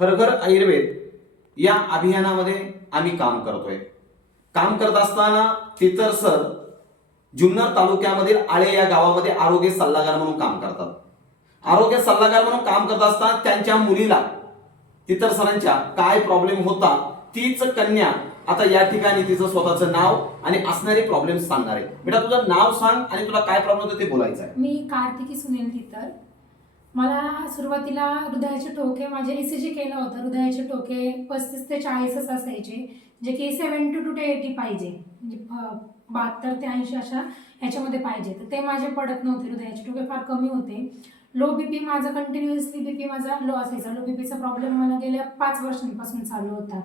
हर घर आयुर्वेद या अभियानामध्ये आम्ही काम करतोय. काम करत असताना तितर सर जुन्नर तालुक्यामधील आळे या गावामध्ये आरोग्य सल्लागार म्हणून काम करतात. आरोग्य सल्लागार म्हणून काम करत असताना त्यांच्या मुलीला तितर सरांच्या काय प्रॉब्लेम होता, तीच कन्या आता या ठिकाणी तिचं स्वतःचं नाव आणि असणारे प्रॉब्लेम सांगणार आहे. बेटा तुझं नाव सांग आणि तुला काय प्रॉब्लेम होतं ते बोलायचं आहे. मी कार्तिकी सुनील तितर. मला सुरुवातीला हृदयाचे ठोके, माझे ECG केलं होतं. हृदयाचे ठोके 35 ते 40च असायचे, जे की 70 to 80 पाहिजे, म्हणजे 72 ते 80 अशा ह्याच्यामध्ये पाहिजे. तर ते माझे पडत नव्हते, हृदयाचे ठोके फार कमी होते. लो बीपी माझा कंटिन्युअसली बीपी माझा लो असायचा. लो बीपीचा प्रॉब्लेम मला गेल्या 5 वर्षांपासून चालू होता.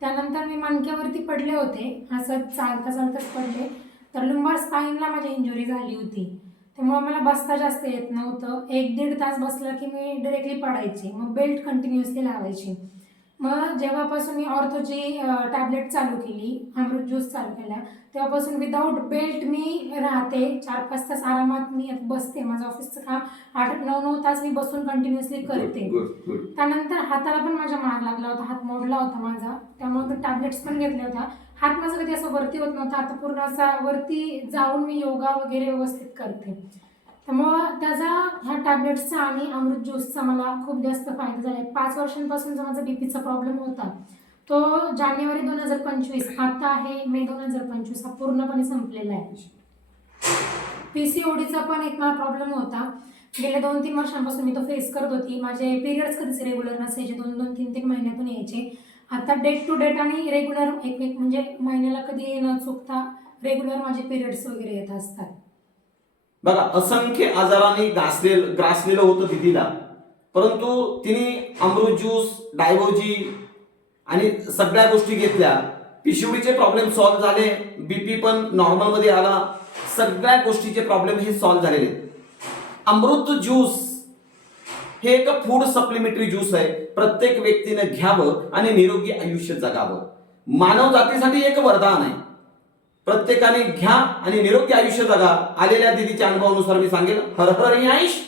त्यानंतर मी मणक्यावरती पडले होते, असं चालता चालताच पडले. तर लंबार स्पाईनला माझी इंजुरी झाली होती, त्यामुळे मला बसता जास्त येत नव्हतं. 1-1.5 तास बसला की मी डायरेक्टली पडायचे. मग बेल्ट कंटिन्युअसली लावायची. मग जेव्हापासून मी ऑर्थोची टॅबलेट चालू केली, अमृत ज्यूस चालू केला, तेव्हापासून विदाऊट बेल्ट मी राहते. 4-5 तास आरामात मी बसते. माझं ऑफिसचं काम 8-9 तास मी बसून कंटिन्युअसली करते. त्यानंतर हाताला पण माझ्या मार लागला होता, हात मोडला होता माझा, त्यामुळे मी टॅबलेट्स पण घेतल्या होत्या. हात माझा कधी असं वरती होत नव्हता, आता पूर्ण असा वरती जाऊन मी योगा वगैरे व्यवस्थित करते. त्यामुळं त्याचा ह्या टॅबलेट्सचा आणि अमृत ज्यूसचा मला खूप जास्त फायदा झाला आहे. 5 वर्षांपासून जो माझा बीपीचा प्रॉब्लेम होता तो जानेवारी 2025, आता आहे मे 2025, हा पूर्णपणे संपलेला आहे. PCODचा पण एक मला प्रॉब्लेम होता. गेल्या 2-3 वर्षांपासून मी तो फेस करत होती. माझे पिरियड्स कधीच रेग्युलर नसायचे, 2-2, 3-3 महिन्यातून यायचे. आता डेट टू डेट आणि रेग्युलर एक म्हणजे महिन्याला कधी न चुकता रेग्युलर माझे पिरियड्स वगैरे येत असतात. बघा, असंख्य आजारांनी ग्रासलेलं होतं दिदीला, परंतु तिने अमृत ज्यूस, डायबोजी आणि सगळ्या गोष्टी घेतल्या. PCODचे प्रॉब्लेम सॉल्व्ह झाले, बीपी पण नॉर्मल मध्ये आला, सगळ्या गोष्टीचे प्रॉब्लेम हे सॉल्व्ह झालेले. अमृत ज्यूस हे एक फूड सप्लिमेंटरी ज्यूस आहे. प्रत्येक व्यक्तीने घ्यावं आणि निरोगी आयुष्य जगावं. मानव जातीसाठी एक वरदान आहे. प्रत्येकाने घ्या आणि निरोगी आयुष्य जगा. आलेल्या दिदीच्या अनुभवानुसार मी सांगेल, हर हर यश.